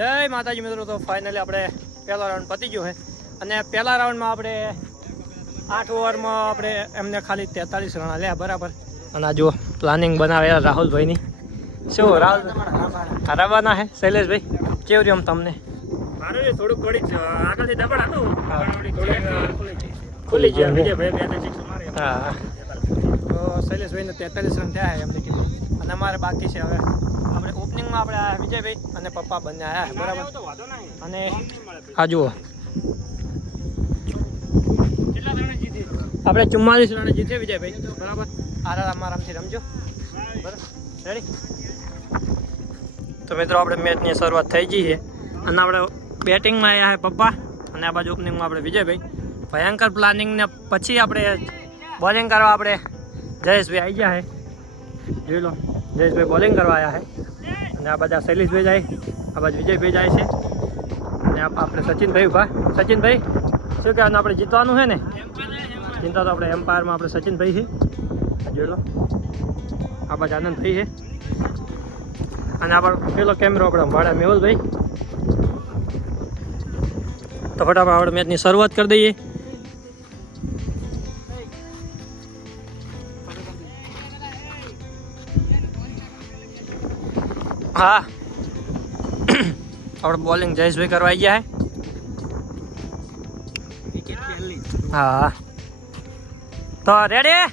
જય માતાજી મિત્રો. તો ફાઇનલી આપણે પહેલો રાઉન્ડ પતી ગયો છે અને પહેલા રાઉન્ડમાં આપણે 8 ઓવરમાં આપણે એમને ખાલી 43 રન આલ્યા બરાબર. અને આ જો પ્લાનિંગ બનાવે રાહુલભાઈની. શું રાહુલ હરાવવાના છે શૈલેષભાઈ? કેવું રહ્યું તમને? થોડુંક આગળથી દબાણ હતું ખુલી ગયું હા. તો શૈલેષભાઈને 43 રન થયા છે એમની ટીમ અને અમારે બાકી છે હવે આપણે ઓપનિંગમાં આપણે આ વિજયભાઈ અને પપ્પા બંને આવ્યા બરાબર. અને આ જુઓ આપણે 44 રન જીતે વિજયભાઈ બરાબર. આરામથી રમજો બરાબર. રેડી? તો મિત્રો આપણે મેચની શરૂઆત થઈ ગઈ છે અને આપણે બેટિંગમાં આવ્યા છે પપ્પા અને આ બાજુ ઓપનિંગમાં આપણે વિજયભાઈ. ભયંકર પ્લાનિંગને પછી આપણે બોલિંગ કરવા આપણે જયેશભાઈ આવી ગયા છે. જોઈ લો જયેશભાઈ બોલિંગ કરવા આવ્યા છે અને આ બધા શૈલેષભાઈ જાય, આ બાજુ વિજયભાઈ જાય છે અને આપણે સચિનભાઈ ઉભા. સચિનભાઈ શું કહેવાનું? આપણે જીતવાનું છે ને? ચિંતા તો આપણે એમ્પાયરમાં આપણે સચિનભાઈ છે. જોઈ લો આ બાજુ આનંદભાઈ છે અને આપણો પેલો કેમેરો આપણે ભાડા મેહુલભાઈ. તો ફટાફટ આપણે મેચની શરૂઆત કરી દઈએ. હા આપણે બોલિંગ જયેશભાઈ કરવા આવી ગયા છે. હા તો રેડી?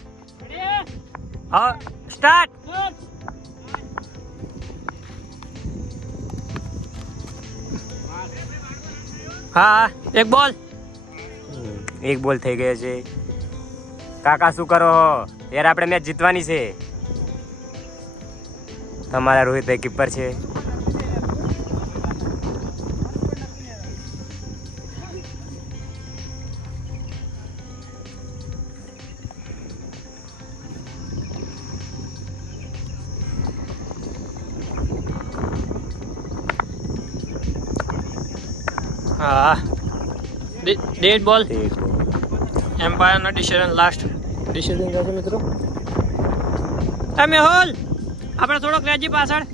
હા સ્ટાર્ટ. હા એક બોલ થઈ ગયો છે. કાકા શું કરો યાર? આપણે મેચ જીતવાની છે. તમારા રોહિતભાઈ કીપર છે. હા ડેડ બોલ. એમ્પાયરનો ડિસિઝન લાસ્ટ ડિસિઝન રહેશે મિત્રો. મેહુલ આપણે થોડોક રેજી પાછળ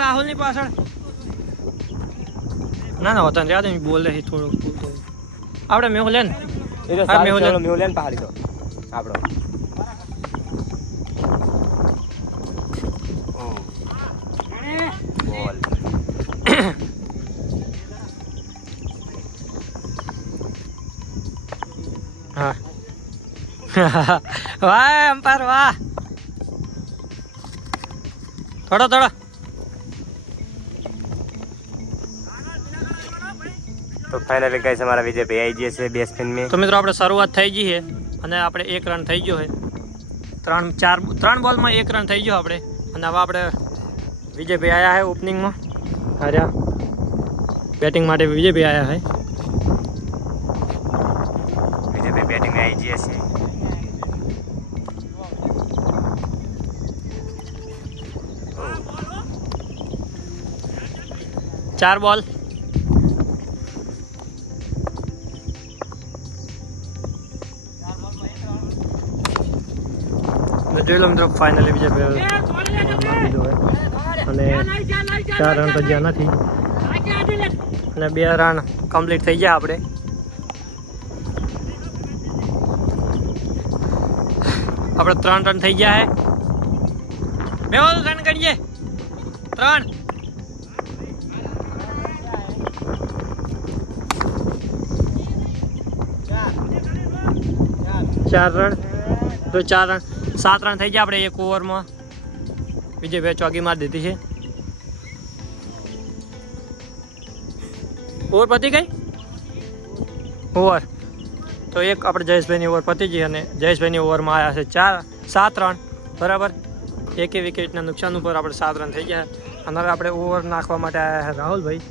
રાહુલની પાછળ. ના હોતા યાદ બોલે થોડુંક આપણે મેહુલ લે ને. મેહુલ પહાડી દો આપણો. હા વાહ એમ્પાયર વાહ. થોડો તો ફાઇનલી ગાઈસ અમારા વિજયભાઈ આવી ગયા છે બેટ્સમેન મે. તો મિત્રો આપણે શરૂઆત થઈ ગઈ છે અને આપણે 1 રન થઈ ગયો છે. 3 બોલમાં 1 રન થઈ ગયો આપણે. અને હવે આપણે વિજયભાઈ આવ્યા છે ઓપનિંગમાં. હાર્યા બેટિંગ માટે વિજયભાઈ આવ્યા છે. વિજયભાઈ બેટિંગ આવી ગયા છે. 4 બોલ. જોઈ લો મિત્રો ફાઇનલી વિજયભાઈ અને 4 રન તો જ્યાં નથી અને 2 રન કમ્પ્લીટ થઈ ગયા આપણે. આપણે 3 રન થઈ ગયા હે. મેહુલ રન કરીએ 3. ચાર રન તો 4 રન 7 રન થઈ ગયા આપણે 1 ઓવરમાં. વિજયભાઈ ચોકી મારી દીધી છે. ઓવર પતી ગઈ. ઓવર તો એક આપણે જયેશભાઈની ઓવર પતી ગઈ અને જયેશભાઈની ઓવરમાં આવ્યા છે 7 રન બરાબર. 1 વિકેટના નુકસાન ઉપર આપણે 7 રન થઈ ગયા અને હવે આપણે ઓવર નાખવા માટે આવ્યા છે રાહુલભાઈ.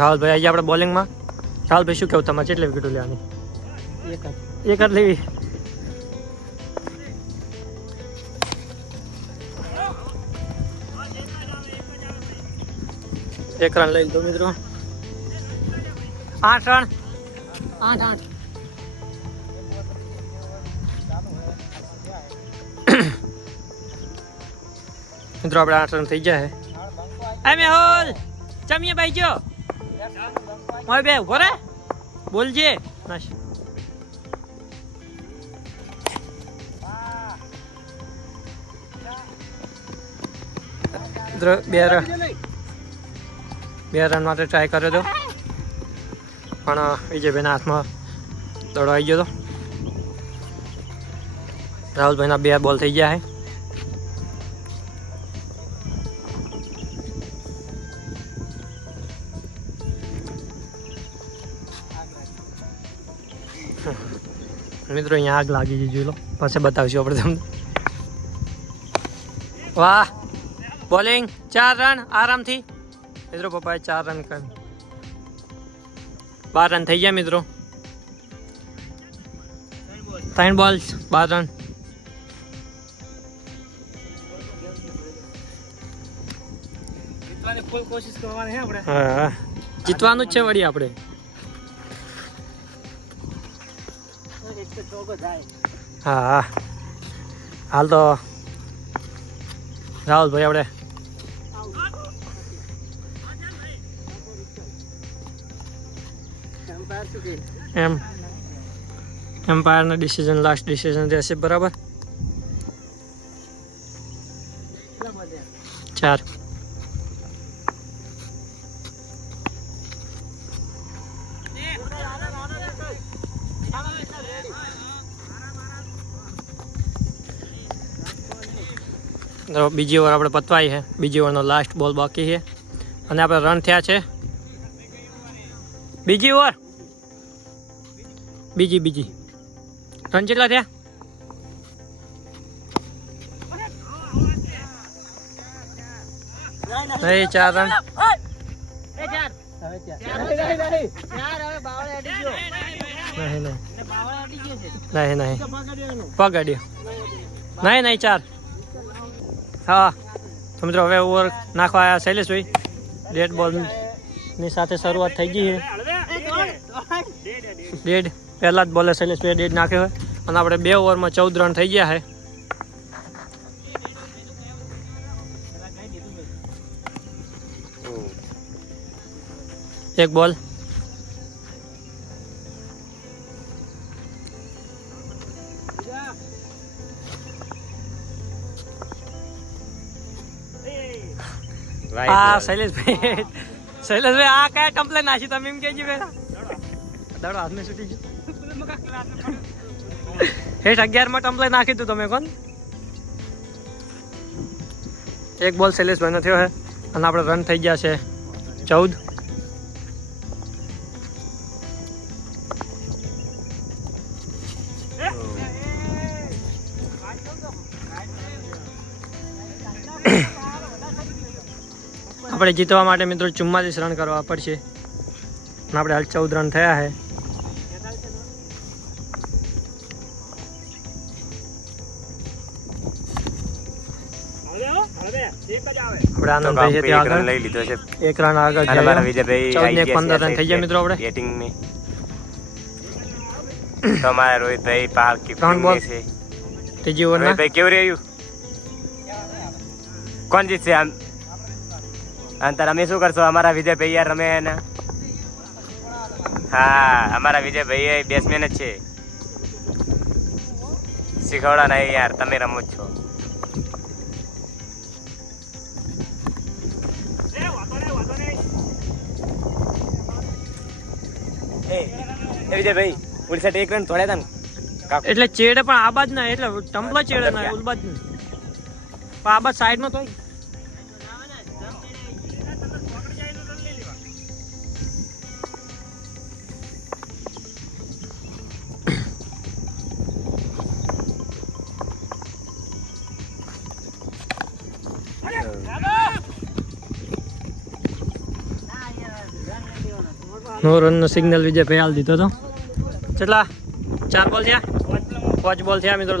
રાહુલભાઈ આજે આપણે બોલિંગમાં. રાહુલભાઈ શું કહેવું તમારે? કેટલી વિકેટો લેવાની? એક જ લેવી. એક રન લઈ લીધો મિત્રો. 8 રન 8 મિત્રો આપણે 8 રન થઈ ગયા છે. એ મેહુલ ચમીએ ભાઈ જો મોય બે ઉભો રે બોલજે નાશ મિત્રો 2 રન માટે ટ્રાય કર્યો હતો પણ વિજયભાઈના હાથમાં દડો આવી ગયો હતો. રાહુલભાઈના 2 બોલ થઈ ગયા છે. મિત્રો અહીંયા આગ લાગી ગઈ જોઈ લો પછી બતાવશું આપણે તમને. વાહ બોલિંગ 4 રન આરામથી મિત્રો. પપ્પાએ 4 રન કર્યા. 12 રન થઈ ગયા મિત્રો. 3 બોલ્સ 12 રન. જીતવાની ફૂલ કોશિશ કરવાની છે આપણે. હા જીતવાનું જ છે વળી આપણે. હા હાલ તો રાહુલભાઈ આપણે એમ્પાયરનો ડિસિઝન લાસ્ટ ડિસિઝન રહેશે બરાબર. 4 બીજી ઓવર આપણે પતવાઈ છે. બીજી ઓવરનો લાસ્ટ બોલ બાકી છે અને આપણે રન થયા છે. બીજી ઓવર બીજી રન કેટલા થયા? નહીં 4 રન. નહીં પગાડ્યો નહીં 4. હા તો મિત્રો હવે ઓવર નાખવા આવ્યા શૈલેષભાઈ. ડેડ બોલની સાથે શરૂઆત થઈ ગઈ છે. ડેડ પહેલા જ બોલે શૈલેષભાઈ ડેડ નાખ્યો હોય અને આપણે 2 ઓવરમાં 14 રન થઈ ગયા છે. એક બોલ શૈલેષભાઈ આ કયા કમ્પ્લેન નાખી તમે એમ કહેજો પેલા દાડો હાથમાં છૂટી ગયો. હેઠ 11માં કમ્પ્લેન નાખી તું તમે કોણ. એક બોલ શૈલેષભાઈનો થયો છે અને આપણે રન થઈ ગયા છે 14. આપણે જીતવા માટે મિત્રો 44 રન કરવા પડશે અને આપણે હાલ 14 રન થયા છે. આપણે આનંદભાઈ છે ત્યાં આગળ લઈ લીધો છે. 1 રન આગળ અને મારા વિજયભાઈ 14 ને 15 રન થઈ ગયા મિત્રો. આપણે બેટિંગ ની તો અમારા રોહિતભાઈ પાલ ત્રણ કીપિંગ બોલ. ની છે. ત્રીજી ઓવરના રોહિતભાઈ કેવું રહ્યું? કોણ જીતશે આમ? અંતર અમે શું કરશો? અમારા વિજયભાઈ યાર રમે ને. હા અમારા વિજયભાઈ બેટ્સમેન જ છે. શીખવાડા નહીં યાર, તમે રમો જ છો. વિજયભાઈ ઉડી સાઈડ 1 રન થોડ્યા હતા ને કાકુ. એટલે ચેડે પણ આ બાજ ના એટલે ટમ્પલા ચેડે ના ઉલ બાજ નહીં પણ આ બાજ સાઈડ નો તો નો રન નો સિગ્નલ વિજયભાઈ હાલ દીધો હતો. કેટલા 4 બોલ થયા? 5 બોલ થયા મિત્રો.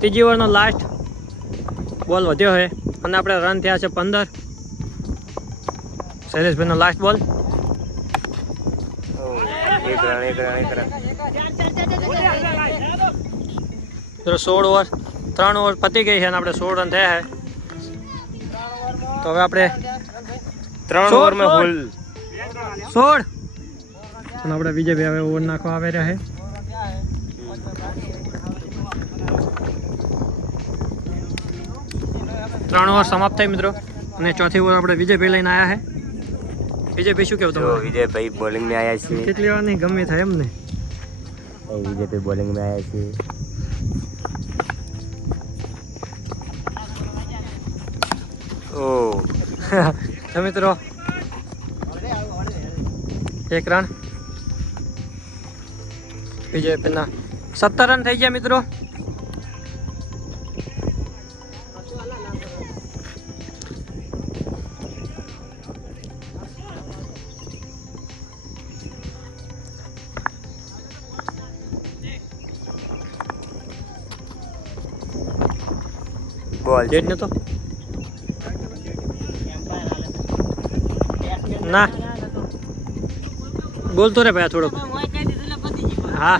ત્રીજી ઓવરનો લાસ્ટ બોલ વધ્યો છે અને આપણે રન થયા છે 15. શૈલેષભાઈનો લાસ્ટ બોલ. 1 રન. મિત્રો 16 ઓવર 3 ઓવર પતી ગઈ છે અને આપણે 16 રન થયા છે. તો હવે આપણે 3 ઓવરમાં ફૂલ 16 અને આપણે વિજયભાઈ હવે ઓવર નાખવા આવી રહ્યા છે. ત્રણ ઓવર સમાપ્ત થઈ મિત્રો અને ચોથી ઓવર આપણે વિજયભાઈ લઈને આવ્યા છે. વિજયભાઈ શું કેવું તો તમારે? વિજયભાઈ બોલિંગ માં આવ્યા છે. કેટલી વાર નહીં ગમે થાય એમ ને. વિજયભાઈ બોલિંગ માં આવ્યા છે. ઓ તો મિત્રો 1 રન વિજયભાઈના 17 રન થઈ ગયા મિત્રો. બોલ જેડ નતો ના બોલતો રે ભાઈ થોડુંક. હા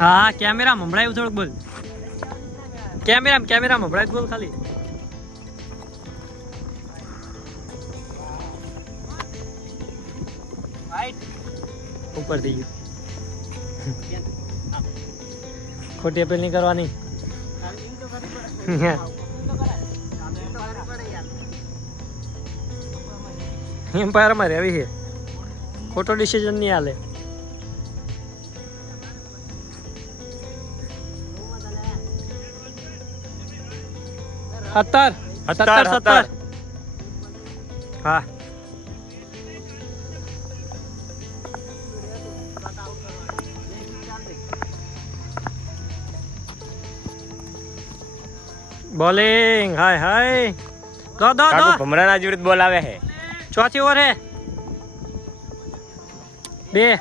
હા કેમેરા હમણાં થોડુંક બોલ. કેમેરા હમણાં બોલ ખાલી. ઉપર થઈ ગયું. ખોટી અપીલ નહીં કરવાની. એમ્પાયરમાં રહેવી છે, ખોટો ડિસિઝન નહીં હાલે. સત્તર હા બોલિંગ. હાય હાય દો ભમરાના જોડે બોલ આવે છે. ચોથી ઓવર હે 2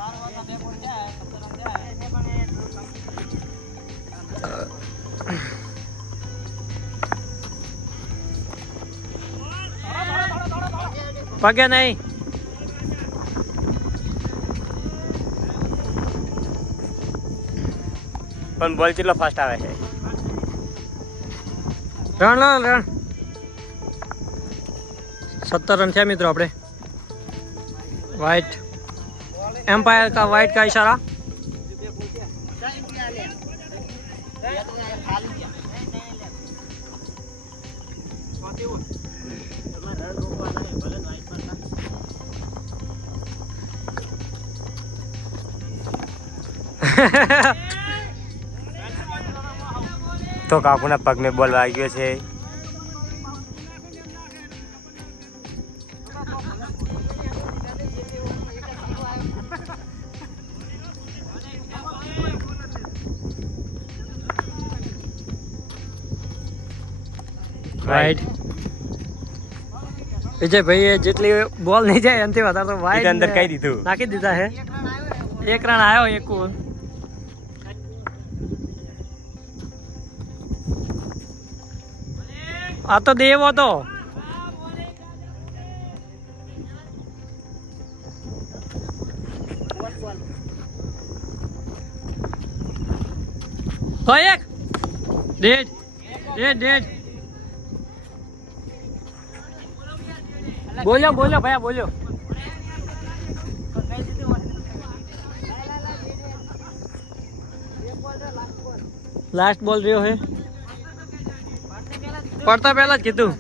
પગે નહીં. પણ બોલ કેટલો ફાસ્ટ આવે છે. રન 17 रन थे मित्रों. अपने वाइट एम्पायर का वाइट का इशारा. તો કાકુના પગ में બોલ વાગ્યો છે. वाइट विजय भाई જેટલી બોલ નહીં જાય એનાથી વધારે તો વાઇડ અંદર કઈ દીધું નાખી દીધા છે. 1 રન આવ્યો. એક ઓવર આ તો દેવો તો એક ડેડ બોલ્યો ભૈયા બોલ્યો. લાસ્ટ બોલ રહ્યો હે. પડતા પહેલા જ કીધું.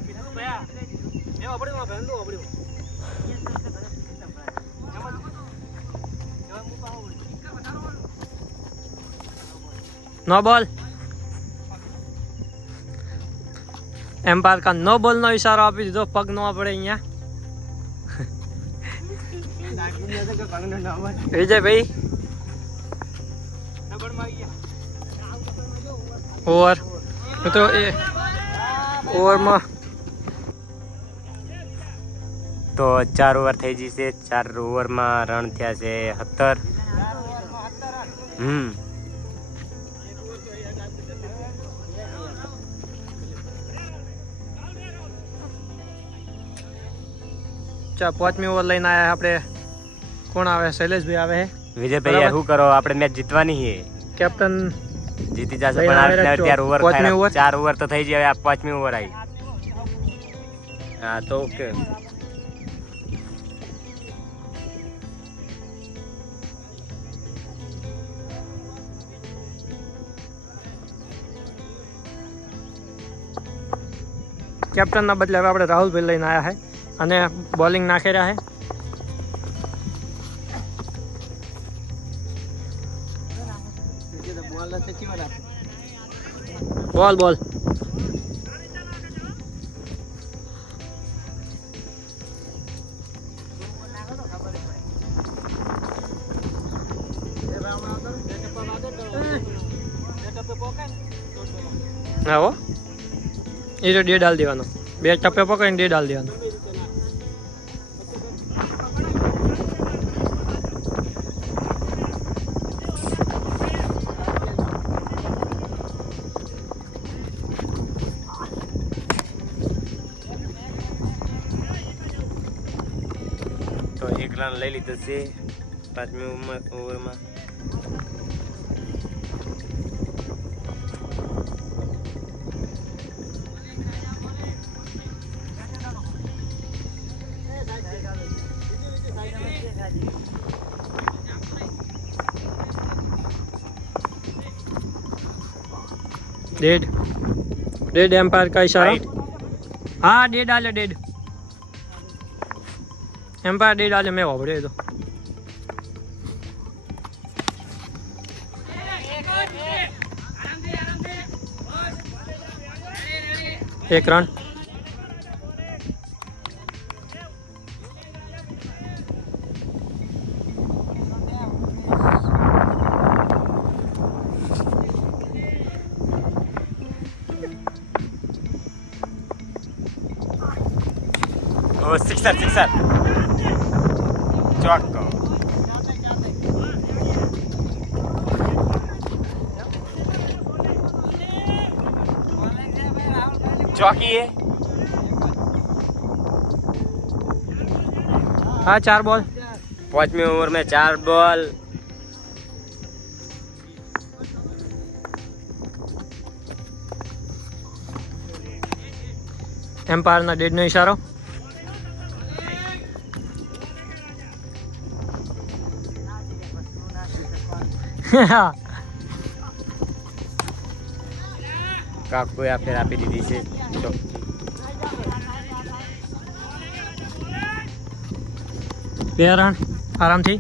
નો બોલ. એમ્પાયર કા નો બોલ નો ઈશારો આપી દીધો. પગ નો પડે અહીંયા. વિજયભાઈ ઓવર મિત્રો એ ઓવરમાં તો 4 ઓવર થઈ જશે. 4 ઓવરમાં રન થયા છે 17. પાંચમી ઓવર લઈને આયા આપણે. કોણ આવે? શૈલેષભાઈ આવે છે. વિજયભાઈ શું કરો, આપણે મેચ જીતવાની છે. કેપ્ટન જીતી જશે પણ અત્યારે ઓવર 4 ઓવર તો થઈ જાય. આ 5મી ઓવર આવી. હા તો ઓકે. કેપ્ટનના બદલે હવે આપણે રાહુલભાઈ લઈને આવ્યા છે અને બોલિંગ નાખી રહ્યા છે. બોલ બોલ. હા હો, એ તો ડે ડાલ દેવાનો. 2 ટપ્પે પકડીને ડે ડાલ દેવાનો. તો 1 રન લઈ લીધો છે 5મી ઓવરમાં. डेड एम्पायर का इशारा. हाँ डेड डाले डेड एम्पायर डेड डाले मैं वापरे तो 1 रन. ओ सिक्सर चौको. चौकी है. हाँ 4 बॉल. 5મી ओवर में 4 बॉल. एम्पायर ना डेड नो इशारो. કાકોએ આ ફેર આપી દીધી છે ચોકી. 2 રન આરામથી.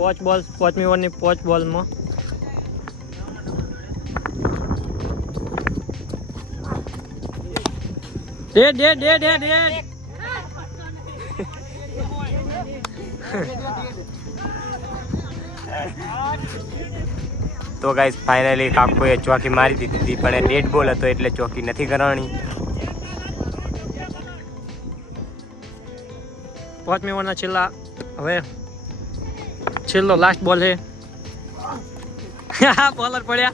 5 બોલ 5મી ઓવરની 5 બોલમાં. ડેડ તો ગાઈસ ફાઇનલી કાકોએ ચોકી મારી દીધી હતી પણ ડેડ બોલ હતો એટલે ચોકી નથી કરવાની. 5મી ઓવરના છેલ્લા હવે છેલ્લો લાસ્ટ બોલ છે. બોલર પડ્યા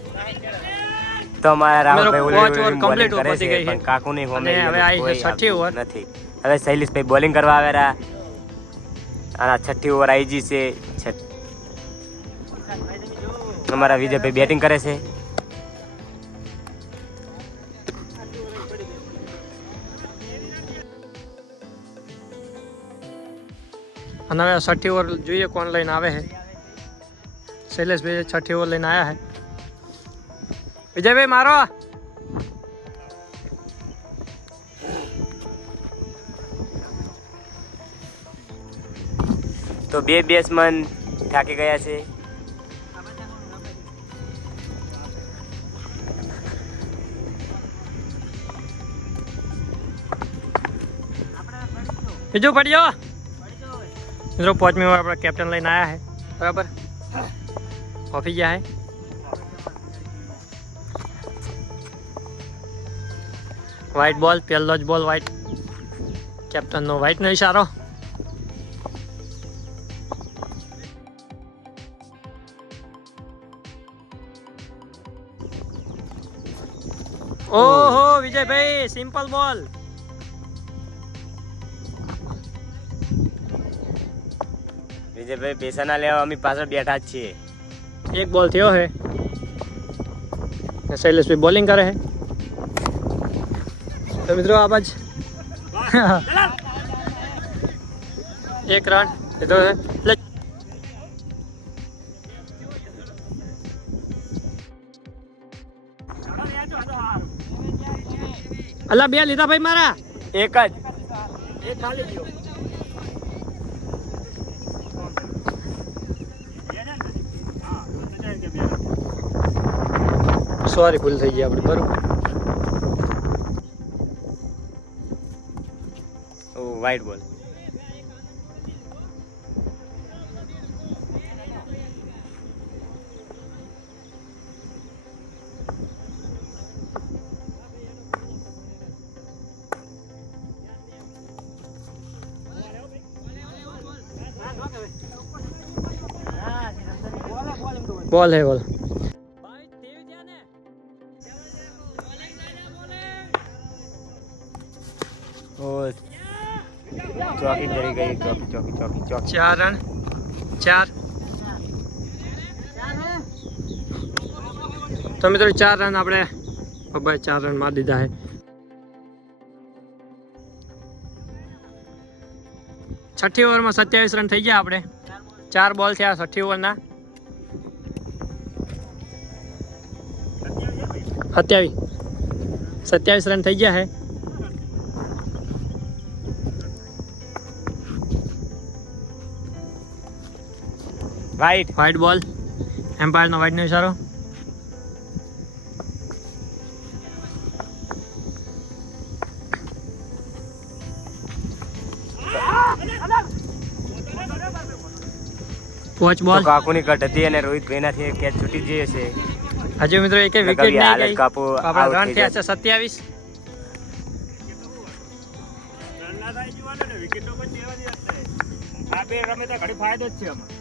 તો અમારા રાહુલભાઈ પાંચ over બોલિંગ complete કરે પતી છે ગઈ છે. પણ કાકુની હોમે અને હવે આવી છે છઠ્ઠી over. નથી. હવે શૈલેષભાઈ બોલિંગ કરવા આવેલા અને 6ઠ્ઠી ઓવર આવી ગઈ છે. અમારા વિજયભાઈ બેટિંગ કરે છે. અને હવે 6ઠ્ઠી ઓવર જોઈએ કોણ લઈને આવે છે. શૈલેષભાઈ 6ઠ્ઠી ઓવર લઈને આવ્યા છે. વિજયભાઈ મારો. તો 2 બેટ્સમેન થાકી ગયા છે. બીજું પડ્યો મિત્રો. 5મી ઓવર આપણા કેપ્ટન લઈને આવ્યા છે. બરાબર ઓફી ગયા છે. વ્હાઈટ બોલ પહેલો જ બોલ વ્હાઈટ. કેપ્ટનનો વ્હાઈટનો ઇશારો. ઓહો વિજયભાઈ સિમ્પલ બોલ. વિજયભાઈ પૈસા ના લેવા અમે પાછળ બેઠા જ છીએ. 1 બોલ થયો છે. શૈલેષભાઈ બોલિંગ કરે છે. તો મિત્રો આ બાજ એક રન લીધો છે એટલે અલ્લા 2 લીધા ભાઈ મારા એક જ એક ખાલી ગયો સોરી ભૂલ થઈ ગઈ આપણે બરોબર ઓ વાઇડ બોલ બોલ હે બોલ ઓ ચોકી જરી ગઈ ચોકી 4 રન 4 તો મિત્રો 4 રન આપણે ભાઈ 4 રન મારી દીધા છે છઠ્ઠી ઓવરમાં 27 રન થઈ ગયા આપણે 4 બોલ થયા છઠ્ઠી ઓવરના 27 રન થઈ ગયા છે વાઇડ બોલ એમ્પાયરનો વાઇડનો ઇશારો પોચ બોલ કાકુની કટ હતી અને રોહિત ભાઈનાથી કેચ છૂટી જઈ છે હજુ મિત્રો એક વિકેટ નહીં ગઈ કાપુ આપણા રન થયા છે 27 વિકેટો પણ દેવાની હશે આ બે રમે તો ઘણી ફાયદો જ છે આમાં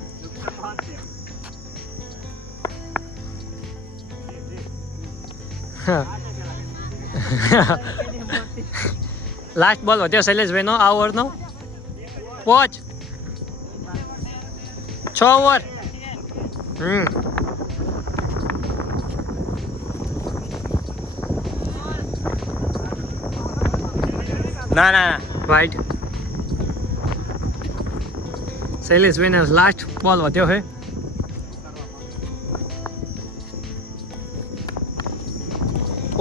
લાસ્ટ બોલ વધ્યો શૈલેષભાઈનો આ ઓવરનો પોચ 6 ઓવર ના વાઇડ શૈલેષભાઈને લાસ્ટ બોલ વધ્યો છે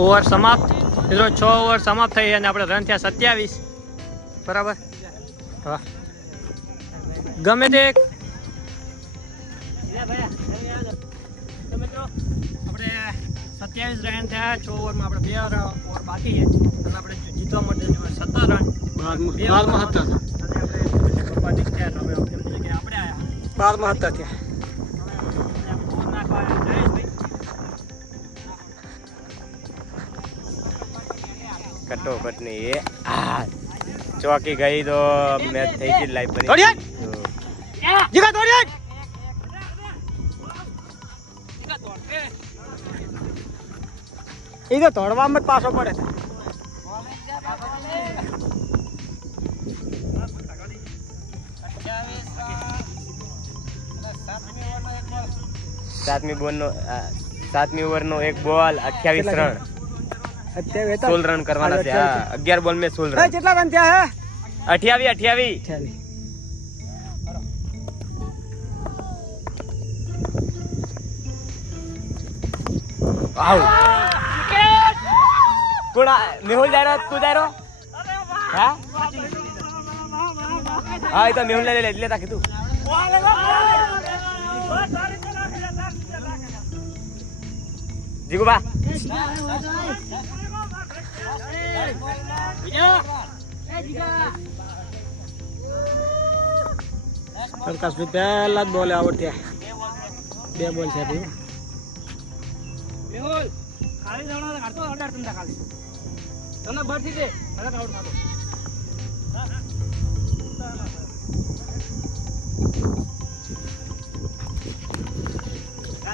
ઓવર સમાપ્ત મિત્રો 6 ઓવર સમાપ્ત થઈ અને આપણે રન થયા 27 બરાબર વાહ ગમે તે મિત્રો આપણે 27 રન થયા 6 ઓવરમાં આપણે 2 ઓવર બાકી છે અને આપણે જીતવા માટે 17 રન 12માં હતા અને આપણે થયા હવે એમની જગ્યાએ આપણે આવ્યા 12માં હતા ત્યાં કટોકટ ની એ ચોકી ગઈ તો મેચ થઈ ગઈ લાઈવ બની જીગા દોડ્યા એ તો તોડવામાં જ પાછો પડે સાતમી ઓવરનો એક બોલ 28 રન 16 રન કરવાના છે 11 બોલ में 16 રન કેટલા રન થયા હે 28 આઉટ કોણ મેહુલ જાય રહ્યો તું જાય રહ્યો હા એ તો મેહુલ લે લેતા કીધું જીગુબા પ્રકાશભાઈ પહેલા જ બોલે આવડત્યા 2 બોલ છે ભાઈ મેહુલ ખાલી જણા કાઢતો અડાર તંદા ખાલી તને બરથી દે હવે આઉટ થાતો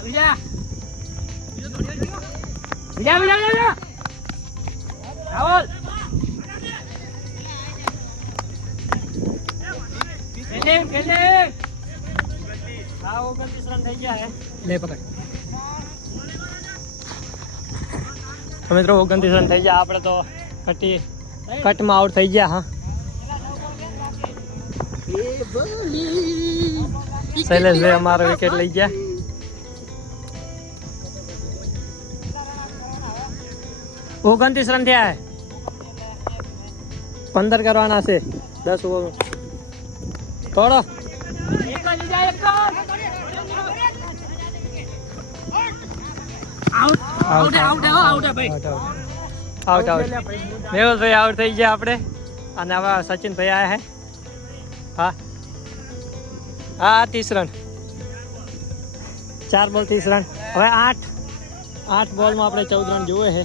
બીજા રાહુલ ખેલે આવો 29 રન થઈ ગયા હે લે પકડ મિત્રો 29 રન થઈ ગયા આપણે તો 30 કટમાં આઉટ થઈ ગયા. હા, શૈલેષભાઈ અમારો વિકેટ લઈ ગયા. ઓગણત્રીસ રન થયા હે. 15 કરવાના છે 10 ઓવર. થોડો આઉટ મેહુલભાઈ આઉટ થઈ ગયા આપણે. અને હવે સચિનભાઈ આવ્યા હે. હા હા 30 રન. 4 બોલ 30 રન. હવે 8 બોલમાં આપણે 14 રન જોવે છે.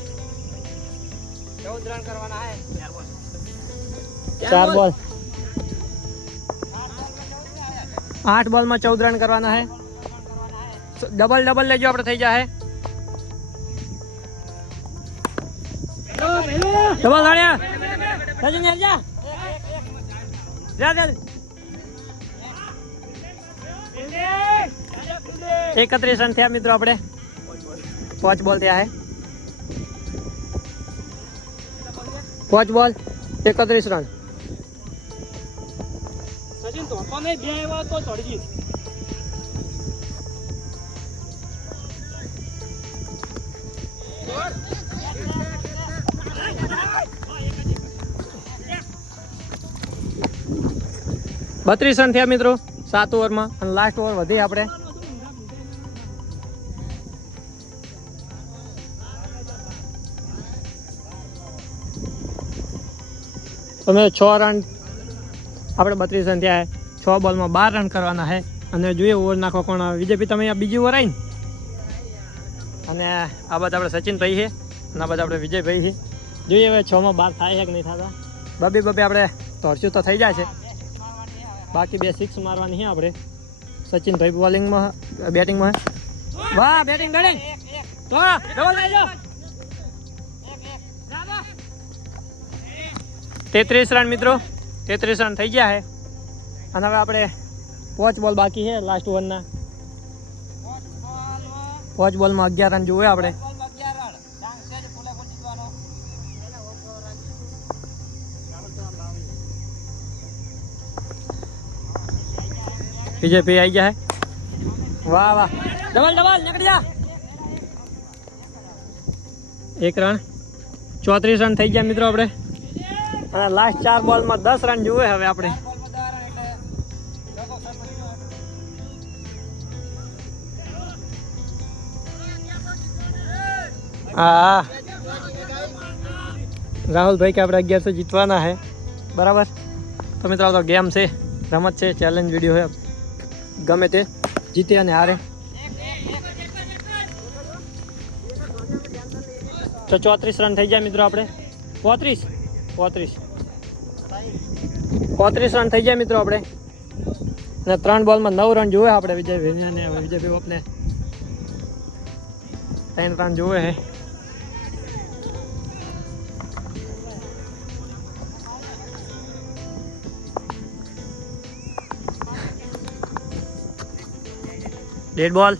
14 રન કરવાના હે. 4 બોલ 8 બોલમાં 14 રન કરવાના છે. ડબલ લેજો આપણે થઈ જાય. ડબલ લાડ્યા સચિન જા 31 રન થયા મિત્રો. આપણે 5 બોલ થયા હે. 5 બોલ 31 રન. સચિન તો પણ બે આવ્યા તો ચડી ગઈ. બત્રીસ રન થયા મિત્રો 7 ઓવરમાં. અને લાસ્ટ ઓવર વધી આપણે. તમે 6 રન આપણે 32 રન થયા. 6 બોલમાં 12 રન કરવાના છે. અને જોઈએ ઓવર નાખો કોણ આવે. વિજયભાઈ તમે અહીંયા બીજી ઓવર આવીને. અને આ બધા આપણે સચિનભાઈ છે અને આ બધા આપણે વિજયભાઈ છે. જોઈએ હવે 6 માં 12 થાય છે કે નહીં થતા. બબે આપણે ધોરશું તો થઈ જાય છે. બાકી 2 6 મારવાની છે આપણે. સચિનભાઈ બોલિંગમાં બેટિંગમાં. વાહ બેટિંગ તો ડબલ લઈ જાઓ. 33 રન મિત્રો. 33 રન થઈ ગયા છે. અને હવે આપણે 5 બોલ બાકી છે લાસ્ટ ઓવરના. 5 બોલમાં 11 રન જોઈએ આપણે. બીજેપી આવી ગયા છે. વાહ ડબલ નીકળી જા. 1 રન 34 રન થઈ ગયા મિત્રો આપણે. અને લાસ્ટ 4 બોલમાં 10 રન જોઈએ હવે આપણે. હા રાહુલભાઈ કે આપણે 1100 જીતવાના છે. બરાબર. તો મિત્રો આ તો ગેમ છે, રમત છે, ચેલેન્જ વિડીયો છે. ગમે તે જીતે અને હારે. તો 34 રન થઈ જાય મિત્રો આપણે. 35 રન થઈ જાય મિત્રો આપણે. અને 3 બોલમાં 9 રન જોવે આપણે. વિજયભાઈ ઓપને 3 રન જોવે છે. ડેડ બોલ.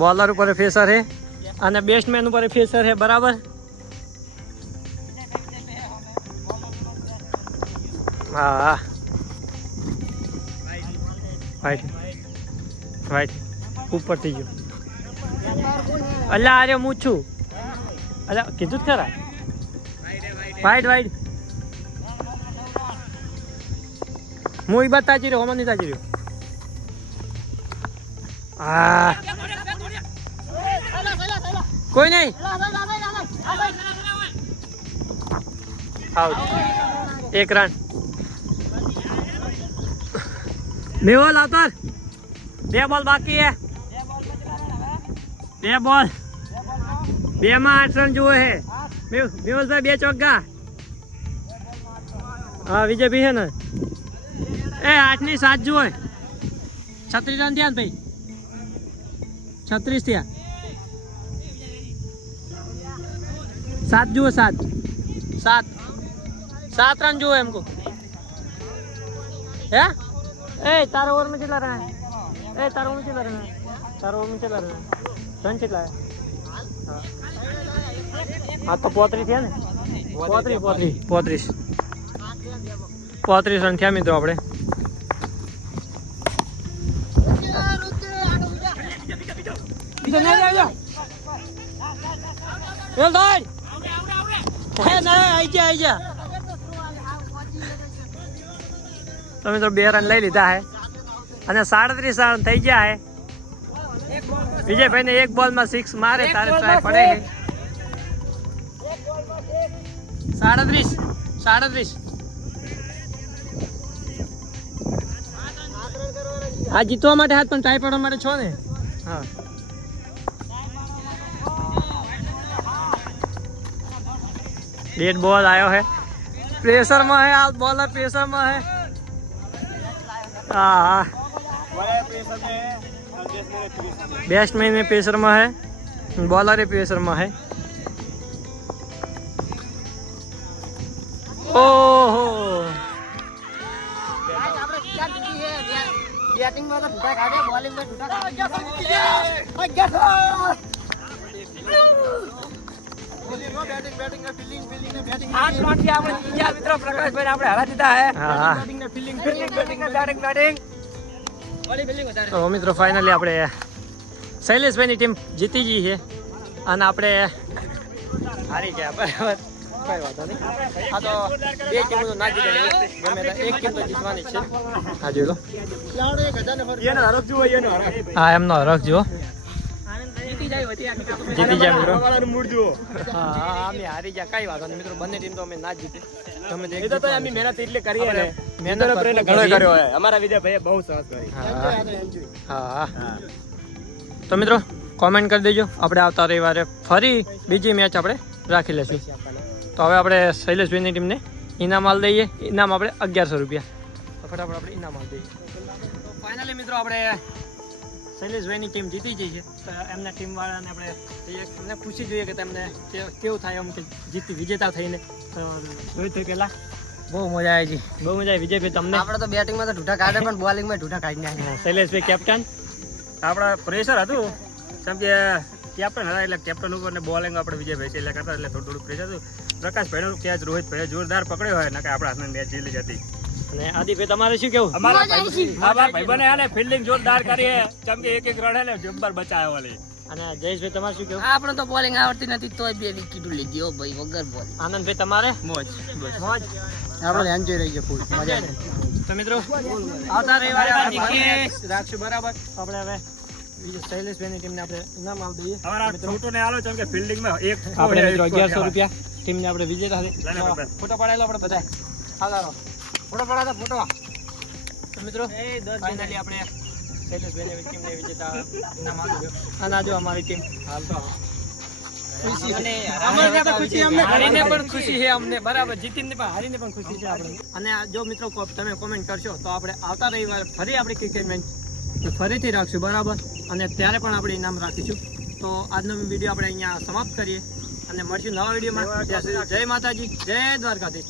બોલર ઉપર ફેસર છે અને બેટ્સમેન ઉપર ફેસર છે. બરાબર. હા વાઈટ ઉપર થઈ ગયું. અલ્યા અરે હું છું. અલ્યા કીધું જ ખરા. વાઈટ હું એ બાદ તાજી રહ્યો. હમણાં નહીં તાજી રહ્યો. હા કોઈ નહીં. આઉટ. 1 રન. મેહુલ આવતર. 2 બોલ બાકી હે. 2 બોલ 2 માં 8 રન જોવે છે. મેહુલભાઈ 2 ચોગ્ગા. હા વિજયભાઈ છે ને. 8 ની 7 જોવે. 36 રન થયા ને ભાઈ. 36 થયા. 7 जुए 7 रन जुए हमको है। ए तारा ओवर में चला रहा है. ए तारा ओवर में चला रहा है. रन चला है. हाँ આ તો 35 થયા ને 35 રન થયા મિત્રો આપણે. તો મિત્રો 2 રન લઈ લીધા હે અને 37 રન થઈ ગયા હે. વિજયભાઈ ને એક બોલ માં 6 મારે તારે ટ્રાય પડે છે. 37. આ જીતવા માટે હાથ પણ ટ્રાય પડવા માટે છો ને. હા ડેડ બોલ આવ્યો है प्रेशर में है आज बॉलर प्रेशर में है. हाँ बैट्समैन में प्रेशर में है बॉलर प्रेशर में है. ओहो बैटिंग में तो ठुटा खा गया बॉलिंग में ठुटा खा गया તો મિત્રો ફાઇનલી આપણે શૈલેષભાઈની ટીમ જીતી ગઈ છે અને આપણે હારી ગયા બરાબર. કઈ વાંધો નહીં. આ તો 2 ટીમો તો ના જીતેલી ગમે તે એક ટીમ તો જીતવાની છે. હા જોઈ લો. હા એમનો હરખ જુઓ. જીતી જાય મિત્રો. હા અમે હારી ગયા કઈ વાંધો નહીં મિત્રો. બંને ટીમ તો અમે ના જીતે. તમે અમે મહેનત એટલે કરીએ ને. મહેનત ઘણો કર્યો હોય. અમારા વિજયભાઈએ બહુ સરસ કરી. હા તો મિત્રો કોમેન્ટ કરી દેજો. આપણે આવતા રવિવારે ફરી બીજી મેચ આપણે રાખી લેશું. તો હવે આપણે શૈલેષભાઈની ટીમને ઇનામ આલ દઈએ. ઇનામ આપણે 1100 રૂપિયા. તો ફટાફટ આપણે ઇનામ આલ દઈએ. તો ફાઇનલી મિત્રો આપણે શૈલેષભાઈની ટીમ જીતી ગઈ છે. તો એમના ટીમવાળાને આપણે એમને પૂછી જોઈએ કે તમને કેવું થાય એમ કે વિજેતા થઈને. પહેલા બહુ મજા આવી છે. બહુ મજા આવી વિજયભાઈ તમને. આપણે તો બેટિંગ માં તો ઠુટા કાઢે પણ બોલિંગ માં ઠુટા કાઢી નાખ્યા. શૈલેષભાઈ કેપ્ટન. આપણા પ્રેશર હતું કેમ કે કેપ્ટન હતા એટલે કેપ્ટન ઉપર ને બોલિંગ આપણે વિજયભાઈ છે એટલે કરતા એટલે થોડું પ્રેશર હતું. પ્રકાશભાઈનું કેચ રોહિતભાઈએ જોરદાર પકડ્યો હોય ને કે આપણા હાથમાં મેચ જીલી જતી. અને આદિભાઈ તમારે શું કેવું? અમારા ભાઈબંધે આને ફિલ્ડિંગ જોરદાર કરી છે કેમ કે એક રન હે ને જબ્બર બચાવ્યો વાલી. અને જયેશભાઈ તમારે શું કેવું? આપણે તો બોલિંગ આવડતી નથી તોય 2 વિકેટ લીધી હો ભાઈ વગર બોલ. આનંદભાઈ તમારે મોજ મોજ. આપણે એન્જોય રહી ગયો ફૂલ મજા આવે. તો મિત્રો આવતા રવિવારે રાખશું બરાબર. આપણે હવે શૈલેષભાઈની ટીમને આપણે ઇનામ આપી દઈએ. અમારા છોટુને આલો કેમ કે ફિલ્ડિંગમાં એક આપણે મિત્રો 1100 રૂપિયા ટીમને આપણે વિજેતા ફોટો પાડેલો આપણે બધા. હાલો ફોટો પડાતા ફોટો. તો મિત્રો ફાઇનલી આપણે શૈલેષભાઈની ટીમને વિજેતા ઇનામ આપી દો. અને આ જો અમારી ટીમ હાલ તો હારીને પણ ખુશી છે અમને બરાબર. જીતીને પણ હારીને પણ ખુશી છે આપણે. અને જો મિત્રો તમે કોમેન્ટ કરશો તો આપણે આવતા રવિવારે ફરી આપણે ક્રિકેટ મેચ ફરીથી રાખશું બરાબર. અને ત્યારે પણ આપણે ઇનામ રાખીશું. તો આજનો વિડીયો આપણે અહીંયા સમાપ્ત કરીએ અને મળશું નવા વિડીયોમાં. ત્યાં સુધી જય માતાજી, જય દ્વારકાધીશ.